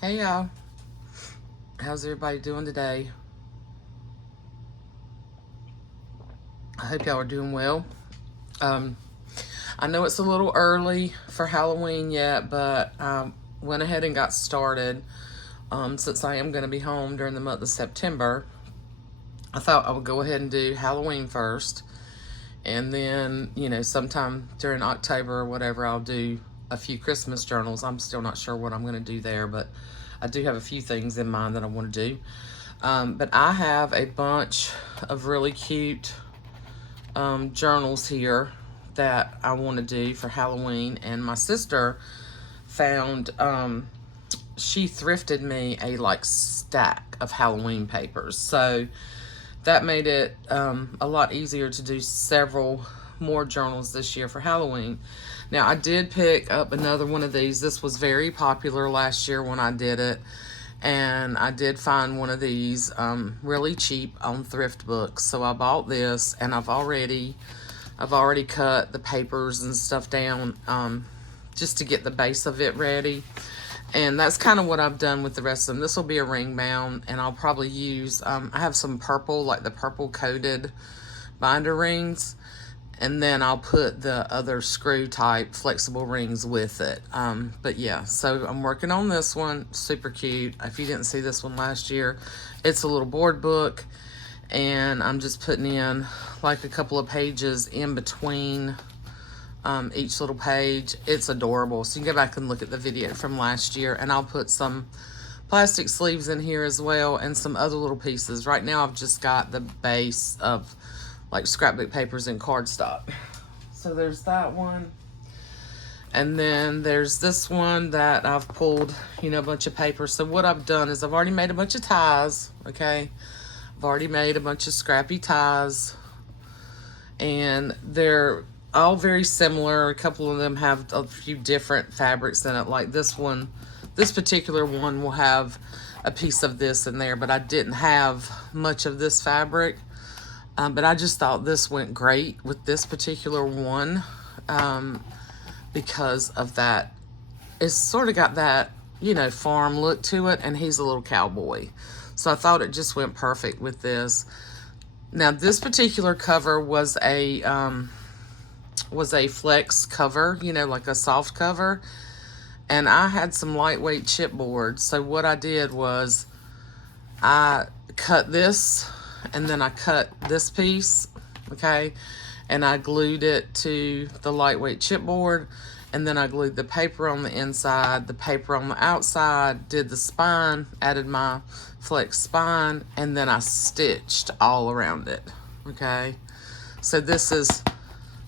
Hey y'all, how's everybody doing today? I hope y'all are doing well. Um, I know it's a little early for Halloween yet, but went ahead and got started. Since I am going to be home during the month of September, I thought I would go ahead and do Halloween first, and then sometime during October or whatever, I'll do a few Christmas journals. I'm still not sure what I'm going to do there, but I do have a few things in mind that I want to do. But I have a bunch of really cute journals here that I want to do for Halloween. And my sister found, she thrifted me a stack of Halloween papers. So that made it a lot easier to do several more journals this year for Halloween. Now, I did pick up another one of these. This was very popular last year when I did it. And I did find one of these really cheap on thrift books. So I bought this, and I've already cut the papers and stuff down just to get the base of it ready. And that's kind of what I've done with the rest of them. This will be a ring bound, and I'll probably use, I have some purple, like the purple coated binder rings. And then I'll put the other screw type flexible rings with it. But yeah, so I'm working on this one. Super cute. If you didn't see this one last year, it's a little board book. And I'm just putting in like a couple of pages in between each little page. It's adorable. So you can go back and look at the video from last year. And I'll put some plastic sleeves in here as well and some other little pieces. Right now I've just got the base of like scrapbook papers and cardstock. So there's that one. And then there's this one that I've pulled, a bunch of paper. So what I've done is I've already made a bunch of ties, okay? I've already made a bunch of scrappy ties. And they're all very similar. A couple of them have a few different fabrics in it. Like this one, this particular one will have a piece of this in there, but I didn't have much of this fabric. But I just thought this went great with this particular one because of that. It's sort of got that, farm look to it, and he's a little cowboy. So I thought it just went perfect with this. Now, this particular cover was a flex cover, like a soft cover. And I had some lightweight chipboard. So what I did was I cut this, and then I cut this piece, okay, and I glued it to the lightweight chipboard, and then I glued the paper on the inside, the paper on the outside, did the spine, added my flex spine, and then I stitched all around it, okay. So this is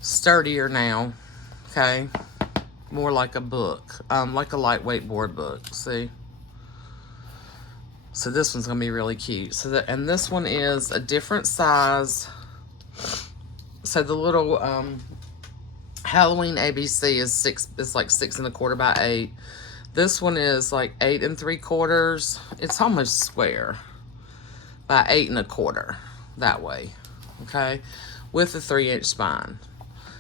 sturdier now, okay, more like a book, like a lightweight board book, see. So this one's gonna be really cute. And this one is a different size. So the little Halloween ABC is like 6¼ by 8. This one is like 8 3/4. It's almost square by 8 1/4 that way. Okay, with a 3-inch spine.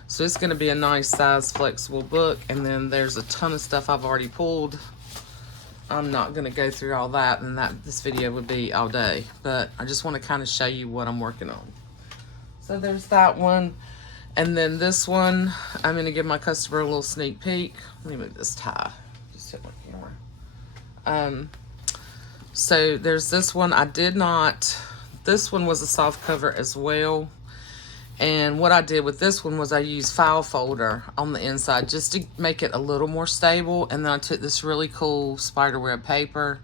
So it's gonna be a nice size flexible book. And then there's a ton of stuff I've already pulled. I'm not going to go through all that, and this video would be all day. But I just want to kind of show you what I'm working on. So there's that one. And then this one, I'm going to give my customer a little sneak peek. Let me move this tie. Just hit my camera. So there's this one. This one was a soft cover as well. And what I did with this one was I used file folder on the inside just to make it a little more stable. And then I took this really cool spiderweb paper.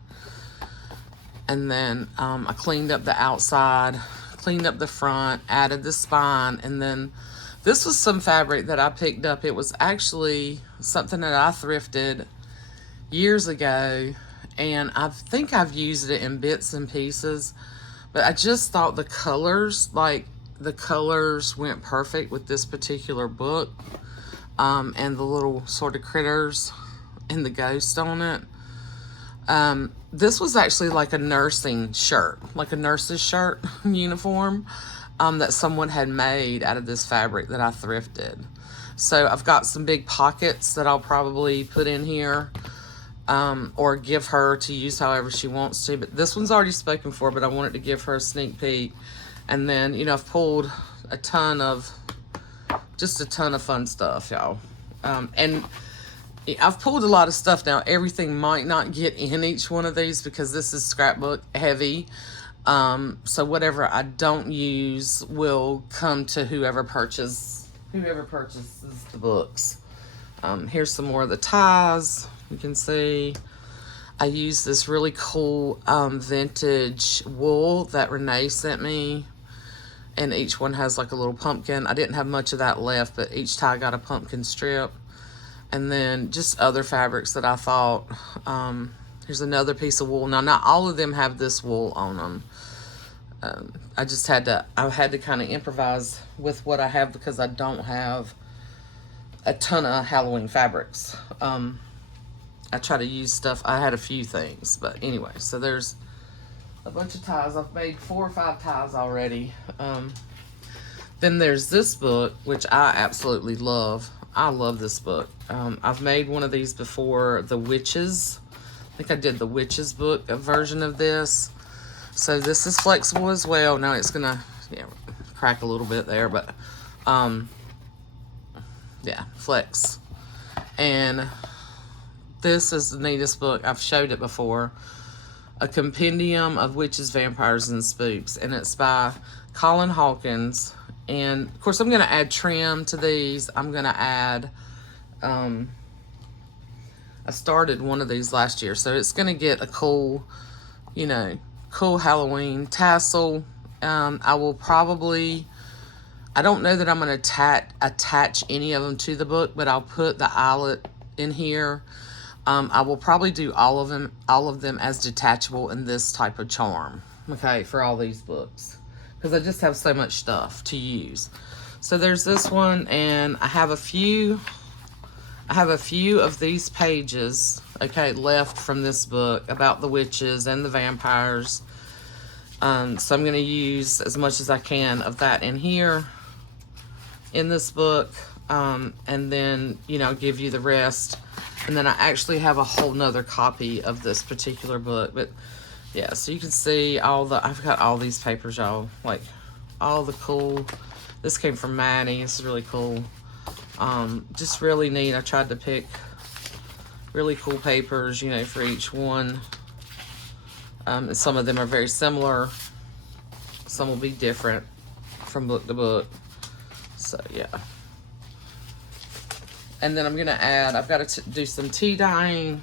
And then I cleaned up the outside, cleaned up the front, added the spine. And then this was some fabric that I picked up. It was actually something that I thrifted years ago. And I think I've used it in bits and pieces. But I just thought the colors, the colors went perfect with this particular book, and the little sort of critters and the ghost on it. This was actually like a nursing shirt, like a nurse's shirt uniform that someone had made out of this fabric that I thrifted. So I've got some big pockets that I'll probably put in here. or give her to use however she wants to. But this one's already spoken for, but I wanted to give her a sneak peek. And then, you know, I've pulled just a ton of fun stuff, y'all. And I've pulled a lot of stuff now. Everything might not get in each one of these because this is scrapbook heavy. So whatever I don't use will come to whoever purchases the books. Here's some more of the ties. You can see I use this really cool vintage wool that Renee sent me. And each one has like a little pumpkin. I didn't have much of that left, but each tie got a pumpkin strip. And then just other fabrics that I thought. Here's another piece of wool. Now, not all of them have this wool on them. I had to kind of improvise with what I have because I don't have a ton of Halloween fabrics. I try to use stuff. I had a few things, but anyway, so there's a bunch of ties. I've made 4 or 5 ties already. Then there's this book, which I absolutely love. I love this book. I've made one of these before, the Witches. I think I did the Witches book, a version of this. So this is flexible as well. Now it's gonna crack a little bit there, but yeah, flex. And this is the neatest book. I've showed it before. A Compendium of Witches, Vampires, and Spooks. And it's by Colin Hawkins. And, of course, I'm going to add trim to these. I'm going to add... I started one of these last year. So it's going to get a cool, cool Halloween tassel. I will probably... I don't know that I'm going to attach any of them to the book, but I'll put the eyelet in here. I will probably do all of them as detachable in this type of charm, okay, for all these books, because I just have so much stuff to use. So there's this one, and I have a few of these pages, okay, left from this book about the witches and the vampires. So I'm going to use as much as I can of that in here, in this book, and then, give you the rest. And then I actually have a whole nother copy of this particular book. But yeah, so you can see I've got all these papers, y'all. Like all the cool, this came from Maddie. This is really cool. Just really neat. I tried to pick really cool papers, for each one. And some of them are very similar. Some will be different from book to book. So yeah. And then I'm going to add, I've got to do some tea dyeing.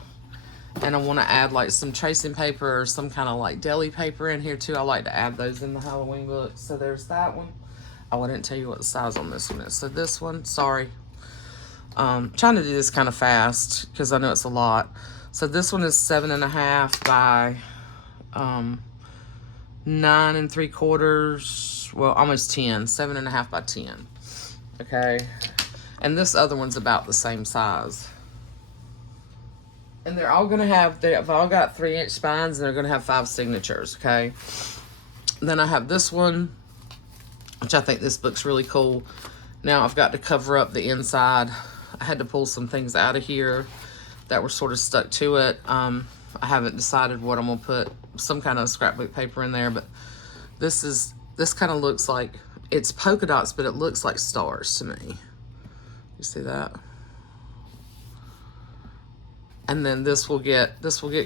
And I want to add like some tracing paper or some kind of like deli paper in here too. I like to add those in the Halloween book. So there's that one. Oh, I didn't tell you what the size on this one is. So this one, sorry. Trying to do this kind of fast because I know it's a lot. So this one is 7.5 by 9 3/4. Well, almost 10. 7.5 by 10. Okay. And this other one's about the same size. And they're all going to have, they've all got 3-inch spines, and they're going to have 5 signatures, okay? Then I have this one, which I think this book's really cool. Now I've got to cover up the inside. I had to pull some things out of here that were sort of stuck to it. I haven't decided what I'm going to put, some kind of scrapbook paper in there, but this kind of looks like, it's polka dots, but it looks like stars to me. You see that? And then this will get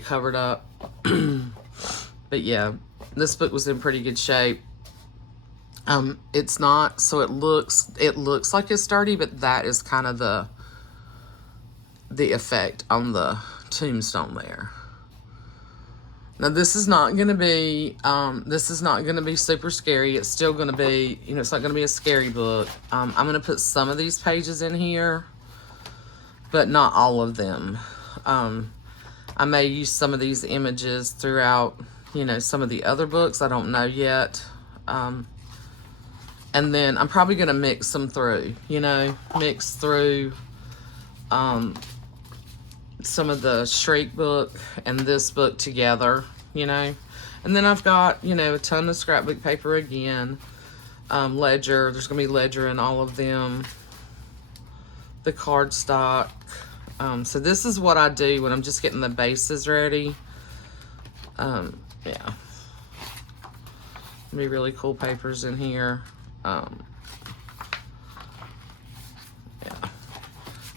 covered up. But yeah, this book was in pretty good shape. It's not, so it looks like it's sturdy, but that is kind of the effect on the tombstone there. Now this is not going to be super scary. It's still going to be, it's not going to be a scary book. I'm going to put some of these pages in here, but not all of them. I may use some of these images throughout, some of the other books. I don't know yet. And then I'm probably going to mix them through, mix through, some of the Shriek book and this book together, and then I've got, a ton of scrapbook paper again, ledger, there's gonna be ledger in all of them, the cardstock, So this is what I do when I'm just getting the bases ready. Yeah. Be really cool papers in here. Yeah.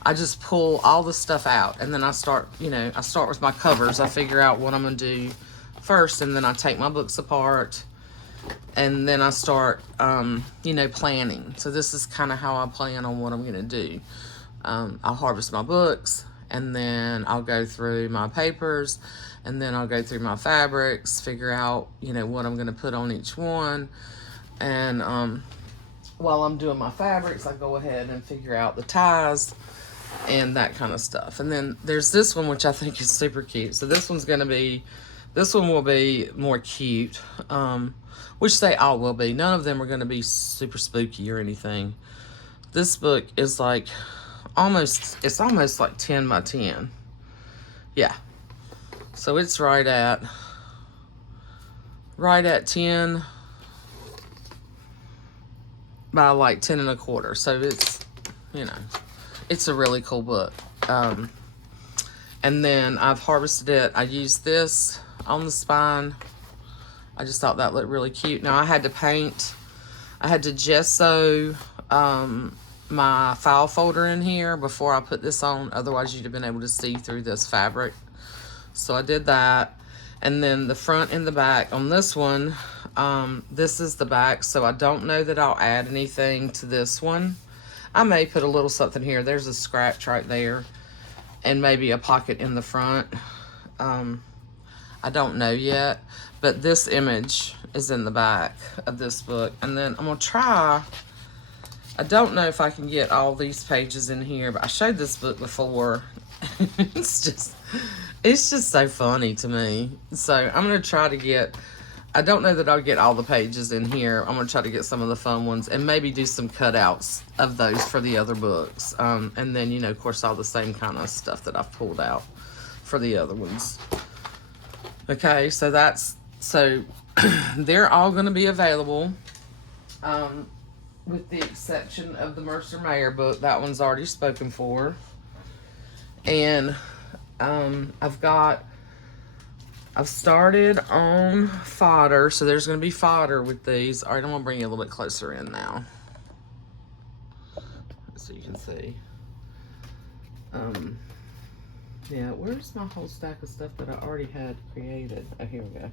I just pull all the stuff out, and then I start, I start with my covers. I figure out what I'm going to do first, and then I take my books apart, and then I start, planning. So this is kind of how I plan on what I'm going to do. I'll harvest my books, and then I'll go through my papers, and then I'll go through my fabrics, figure out, what I'm going to put on each one. And while I'm doing my fabrics, I go ahead and figure out the ties and that kind of stuff. And then there's this one, which I think is super cute. So this one will be more cute, which they all will be. None of them are going to be super spooky or anything. This book is like it's almost like 10 by 10. Yeah. So it's right at 10 by like 10 1/4. So it's, it's a really cool book. And then I've harvested it. I used this on the spine. I just thought that looked really cute. Now I had to gesso my file folder in here before I put this on. Otherwise you'd have been able to see through this fabric. So I did that. And then the front and the back on this one, this is the back. So I don't know that I'll add anything to this one. I may put a little something here. There's a scratch right there, and maybe a pocket in the front. I don't know yet, but this image is in the back of this book. And then I'm gonna try, I don't know if I can get all these pages in here, but I showed this book before. It's just so funny to me. So I'm gonna try to get, I don't know that I'll get all the pages in here. I'm going to try to get some of the fun ones and maybe do some cutouts of those for the other books. And then, of course, all the same kind of stuff that I've pulled out for the other ones. Okay, so they're all going to be available, with the exception of the Mercer Mayer book. That one's already spoken for. And I've started on fodder, so there's going to be fodder with these. All right, I'm going to bring you a little bit closer in now, so you can see. Yeah, where's my whole stack of stuff that I already had created? Oh, here we go.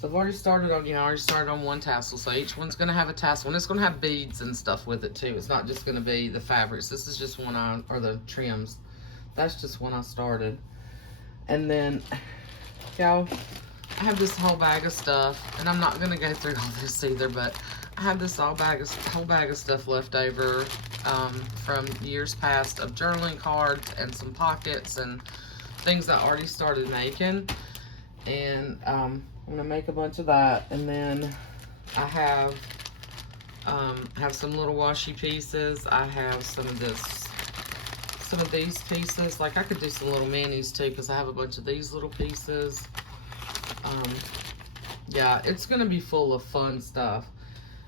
So I've already started on, one tassel, so each one's going to have a tassel, and it's going to have beads and stuff with it, too. It's not just going to be the fabrics. This is just one or the trims. That's just one I started. And then, y'all, I have this whole bag of stuff, and I'm not going to go through all this either, but I have this whole bag of stuff left over from years past of journaling cards and some pockets and things I already started making. And I'm going to make a bunch of that. And then I have some little washi pieces. I have some of these pieces. Like, I could do some little minis too, because I have a bunch of these little pieces. Yeah, it's gonna be full of fun stuff.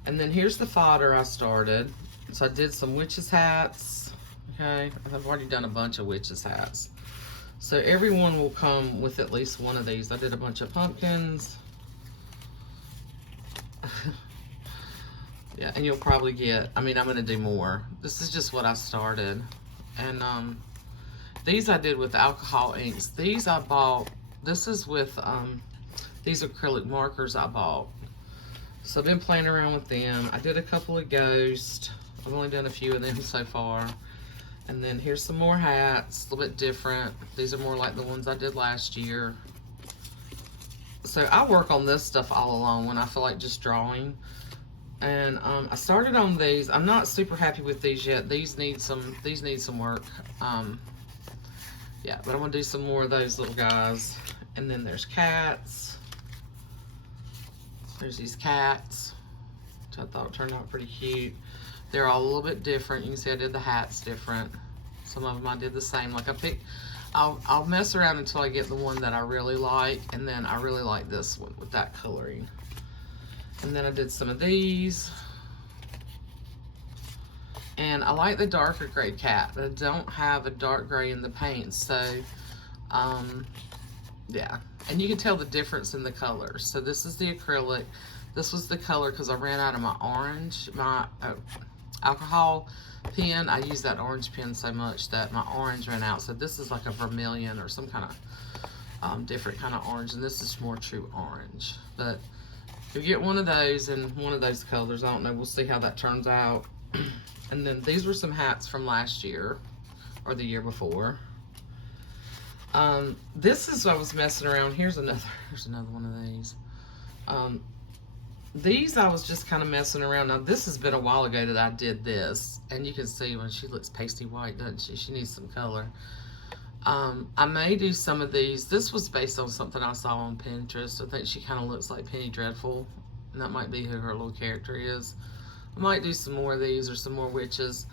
And then here's the fodder I started. So I did some witches hats. Okay, I've already done a bunch of witches hats. So everyone will come with at least one of these. I did a bunch of pumpkins. Yeah, and you'll probably get, I'm gonna do more. This is just what I started. And these I did with alcohol inks. These I bought, this is with these acrylic markers I bought. So I've been playing around with them. I did a couple of ghosts. I've only done a few of them so far. And then here's some more hats, a little bit different. These are more like the ones I did last year. So I work on this stuff all along when I feel like just drawing. And I started on these. I'm not super happy with these yet. These need some work. Yeah, but I'm gonna do some more of those little guys. And then there's cats. There's these cats, which I thought turned out pretty cute. They're all a little bit different. You can see I did the hats different. Some of them I did the same. Like I'll mess around until I get the one that I really like, and then I really like this one with that coloring. And then I did some of these. And I like the darker gray cat, but I don't have a dark gray in the paint. So, yeah. And you can tell the difference in the colors. So this is the acrylic. This was the color because I ran out of my orange, my alcohol pen. I use that orange pen so much that my orange ran out. So this is like a vermilion or some kind of different kind of orange. And this is more true orange. But you get one of those and one of those colors. I don't know. We'll see how that turns out. And then these were some hats from last year or the year before. This is what I was messing around. Here's another one of these. These I was just kind of messing around. Now this has been a while ago that I did this, and you can see when she looks pasty white, doesn't she? She needs some color. I may do some of these. This was based on something I saw on Pinterest. I think she kind of looks like Penny Dreadful, and that might be who her little character is. I might do some more of these or some more witches.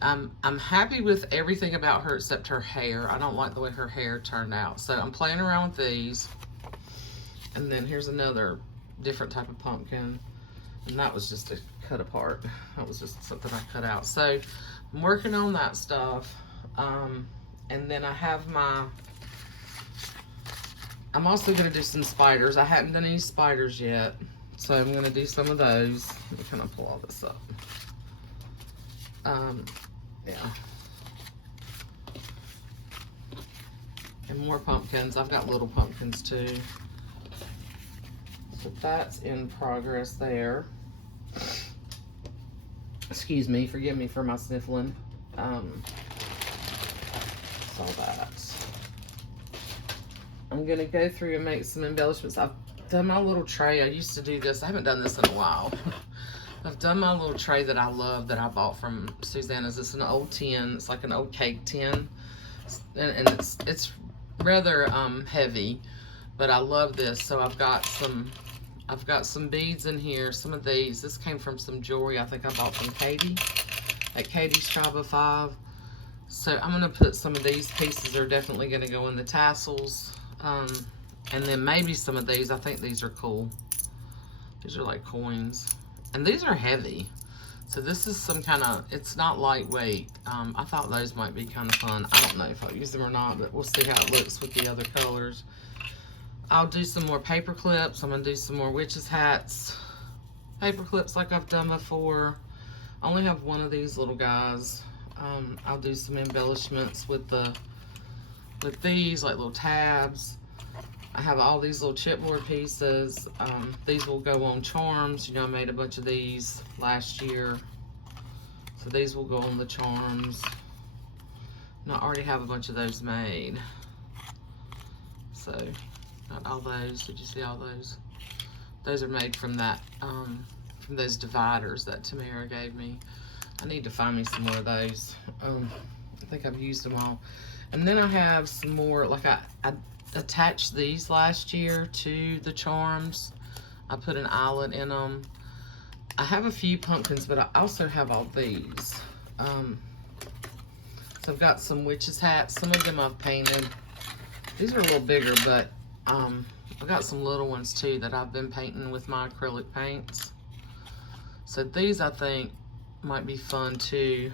I'm happy with everything about her except her hair. I don't like the way her hair turned out. So I'm playing around with these. And then here's another different type of pumpkin. And that was just a cut apart. That was just something I cut out. So I'm working on that stuff. And then I have I'm also going to do some spiders. I haven't done any spiders yet. So I'm going to do some of those. Let me kind of pull all this up. Yeah. And more pumpkins. I've got little pumpkins too. So that's in progress there. Excuse me, forgive me for my sniffling. Saw that. I'm gonna go through and make some embellishments. I've done my little tray. I used to do this. I haven't done this in a while. I've done my little tray that I love that I bought from Susanna's. It's an old tin. It's like an old cake tin, and it's rather heavy, but I love this. So I've got some beads in here. Some of these. This came from some jewelry I think I bought from Katie at Katie's Tribe of 5. So I'm gonna put some of these pieces. Are definitely gonna go in the tassels, and then maybe some of these. I think these are cool. These are like coins. And these are heavy. So this is some kind of, it's not lightweight. I thought those might be kind of fun. I don't know if I'll use them or not, but we'll see how it looks with the other colors. I'll do some more paper clips. I'm going to do some more witches hats. Paper clips like I've done before. I only have one of these little guys. I'll do some embellishments with these, like little tabs. I have all these little chipboard pieces. These will go on charms. You know, I made a bunch of these last year. So these will go on the charms. And I already have a bunch of those made. So, got all those. Did you see all those? Those are made from that, from those dividers that Tamara gave me. I need to find me some more of those. I think I've used them all. And then I have some more, like I attached these last year to the charms. I put an eyelet in them. I have a few pumpkins, but I also have all these. So I've got some witches hats. Some of them I've painted. These are a little bigger, but I've got some little ones too that I've been painting with my acrylic paints. So these I think might be fun too.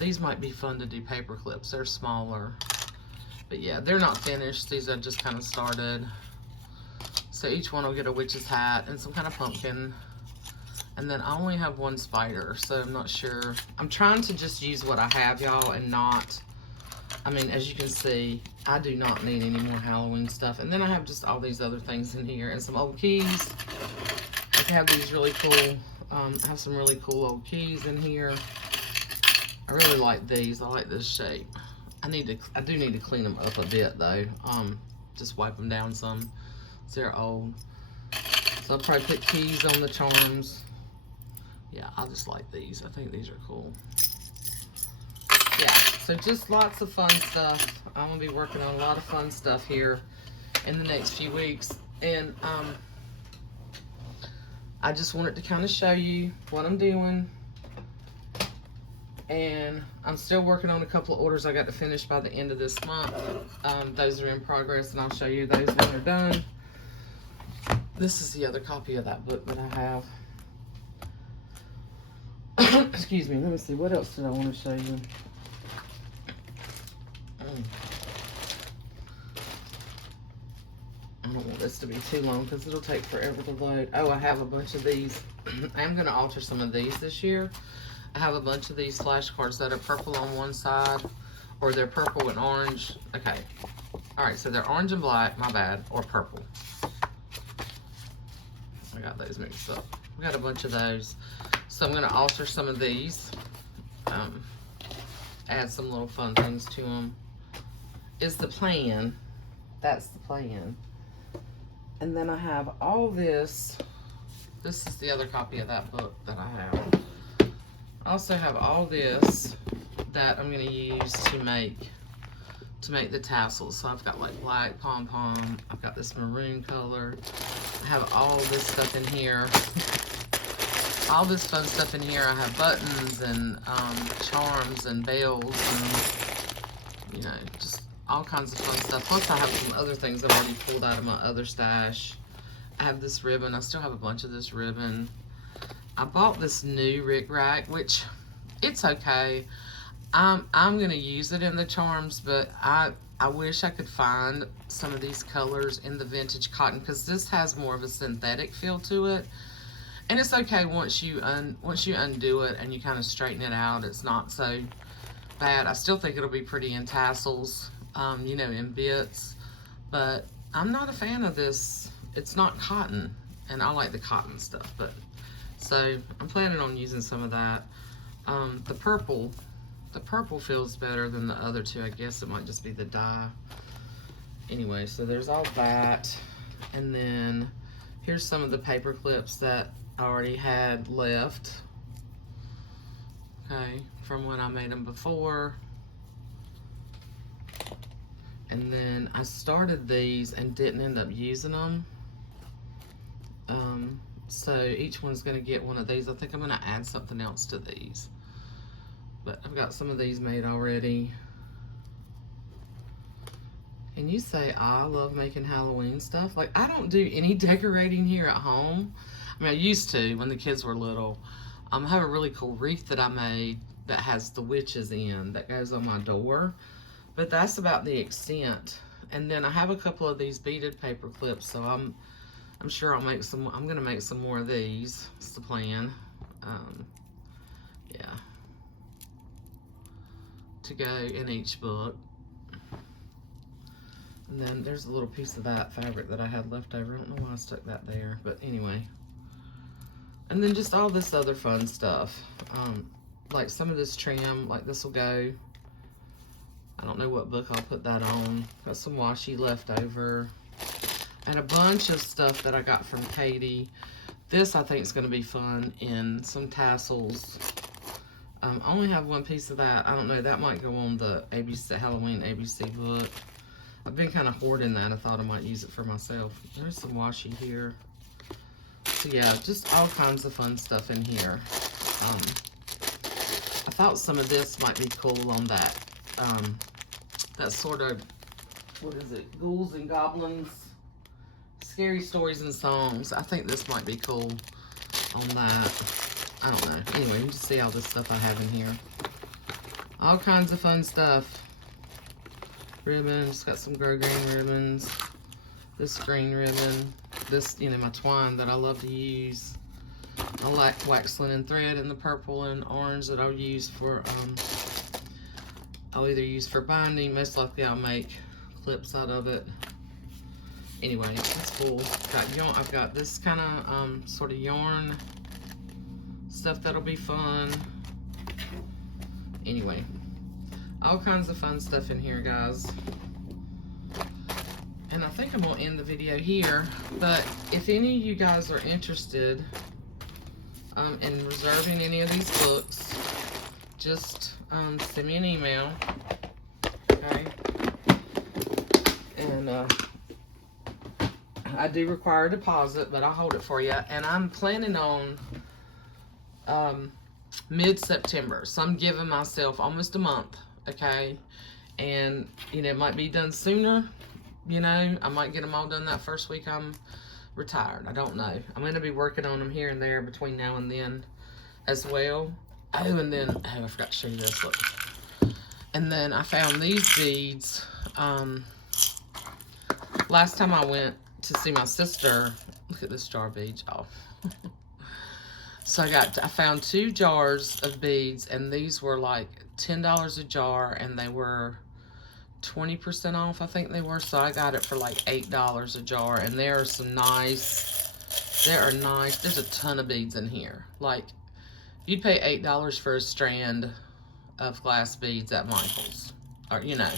These might be fun to do paper clips. They're smaller. But yeah, they're not finished. These I just kind of started. So each one will get a witch's hat and some kind of pumpkin. And then I only have one spider, so I'm not sure. I'm trying to just use what I have, y'all, and not, I mean, as you can see, I do not need any more Halloween stuff. And then I have just all these other things in here and some old keys. I have these really cool, I have some really cool old keys in here. I really like these. I like this shape. I do need to clean them up a bit though. Just wipe them down some. They're old. So I'll probably put keys on the charms. Yeah, I just like these. I think these are cool. Yeah, so just lots of fun stuff. I'm gonna be working on a lot of fun stuff here in the next few weeks. And I just wanted to kind of show you what I'm doing. And I'm still working on a couple of orders I got to finish by the end of this month. Those are in progress, and I'll show you those when they're done. This is the other copy of that book that I have. Excuse me, let me see, what else did I want to show you? I don't want this to be too long because it'll take forever to load. Oh, I have a bunch of these. I'm going to alter some of these this year. I have a bunch of these flashcards that are purple on one side, or they're purple and orange. Okay. All right, so they're orange and black, my bad, or purple. I got those mixed up. We got a bunch of those. So I'm going to alter some of these. Add some little fun things to them. Is the plan. That's the plan. And then I have all this. This is the other copy of that book that I have. I also have all this that I'm going to use to make the tassels. So I've got like black pom-pom. I've got this maroon color. I have all this stuff in here. All this fun stuff in here. I have buttons and charms and bells and, you know, just all kinds of fun stuff. Plus I have some other things I've already pulled out of my other stash. I have this ribbon. I still have a bunch of this ribbon. I bought this new Rick Rack, which it's okay. I'm gonna use it in the charms, but I wish I could find some of these colors in the vintage cotton, because this has more of a synthetic feel to it. And it's okay once you undo it and you kind of straighten it out. It's not so bad. I still think it'll be pretty in tassels, you know, in bits. But I'm not a fan of this. It's not cotton, and I like the cotton stuff. But so I'm planning on using some of that. The purple feels better than the other two. I guess it might just be the dye. Anyway, so there's all that, and then here's some of the paper clips that I already had left, okay, from when I made them before. And then I started these and didn't end up using them. So each one's going to get one of these. I think I'm going to add something else to these. But I've got some of these made already. And you say, I love making Halloween stuff. Like, I don't do any decorating here at home. I mean, I used to when the kids were little. I have a really cool wreath that I made that has the witches in that goes on my door. But that's about the extent. And then I have a couple of these beaded paper clips, so I'm sure I'll make some. I'm gonna make some more of these. That's the plan. Yeah. To go in each book. And then there's a little piece of that fabric that I had left over. I don't know why I stuck that there, but anyway. And then just all this other fun stuff. Like some of this trim, like this will go. I don't know what book I'll put that on. Got some washi left over. And a bunch of stuff that I got from Katie. This I think is going to be fun in some tassels. I only have one piece of that. I don't know. That might go on the ABC Halloween ABC book. I've been kind of hoarding that. I thought I might use it for myself. There's some washi here. So yeah, just all kinds of fun stuff in here. I thought some of this might be cool on that. That sort of, what is it? Ghouls and Goblins. Scary Stories and Songs. I think this might be cool on that. I don't know. Anyway, you just see all this stuff I have in here. All kinds of fun stuff. Ribbons. Got some grow green ribbons. This green ribbon. This, you know, my twine that I love to use. I like wax linen thread in the purple and orange that I'll use for, I'll either use for binding. Most likely I'll make clips out of it. Anyway, that's cool. Got yarn. I've got this kind of sort of yarn stuff that'll be fun. Anyway, all kinds of fun stuff in here, guys. And I think I'm gonna end the video here. But if any of you guys are interested in reserving any of these books, just send me an email. Okay. And I do require a deposit, but I'll hold it for you. And I'm planning on mid-September. So I'm giving myself almost a month, okay? And, you know, it might be done sooner. You know, I might get them all done that first week I'm retired. I don't know. I'm going to be working on them here and there between now and then as well. Oh, and then, oh, I forgot to show you this, look. And then I found these beads. Last time I went to see my sister, look at this jar of beads, y'all. So I found 2 jars of beads, and these were like $10 a jar, and they were 20% off, I think they were. So I got it for like $8 a jar, and there are some nice, there's a ton of beads in here. Like, you'd pay $8 for a strand of glass beads at Michael's, or, you know,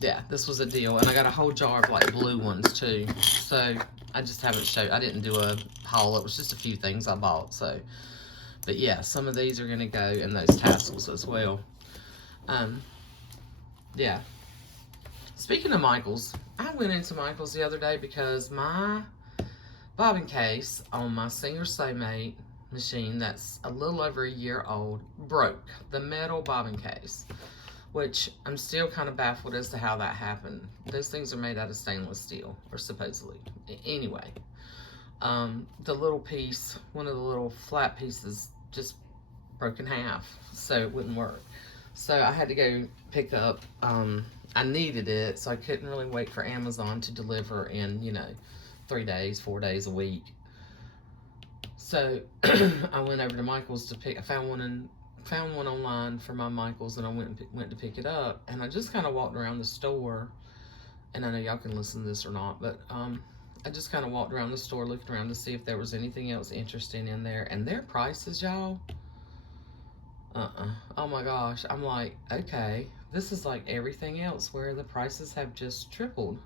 yeah, this was a deal. And I got a whole jar of like blue ones too. So I just haven't showed, I didn't do a haul. It was just a few things I bought. So, but yeah, some of these are going to go in those tassels as well. Yeah. Speaking of Michael's, I went into Michael's the other day because my bobbin case on my Singer Sew-Mate machine that's a little over a year old broke. The metal bobbin case, which I'm still kind of baffled as to how that happened. Those things are made out of stainless steel, or supposedly. Anyway, the little piece, one of the little flat pieces, just broke in half, so it wouldn't work. So I had to go pick up, I needed it, so I couldn't really wait for Amazon to deliver in, you know, 3 days, 4 days a week. So I went over to Michael's to pick, I found one online for my Michael's, and I went to pick it up, and I just kind of walked around the store, and I know y'all can listen to this or not, but I just kind of walked around the store looking around to see if there was anything else interesting in there, and their prices, y'all, oh my gosh, I'm like, okay, this is like everything else where the prices have just tripled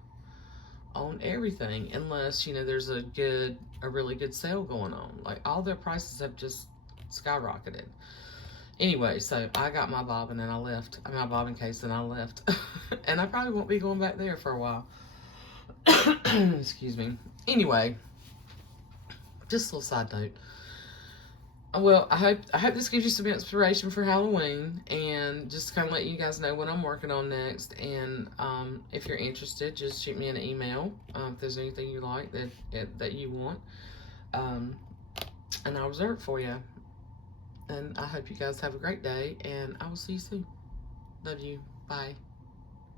on everything, unless, you know, there's a really good sale going on. Like, all their prices have just skyrocketed. Anyway, so I got my bobbin and I left. My bobbin case and I left. And I probably won't be going back there for a while. Excuse me. Anyway, just a little side note. Well, I hope this gives you some inspiration for Halloween, and just kind of let you guys know what I'm working on next. And if you're interested, just shoot me an email if there's anything you like that you want, and I'll reserve it for you. And I hope you guys have a great day, and I will see you soon. Love you. Bye.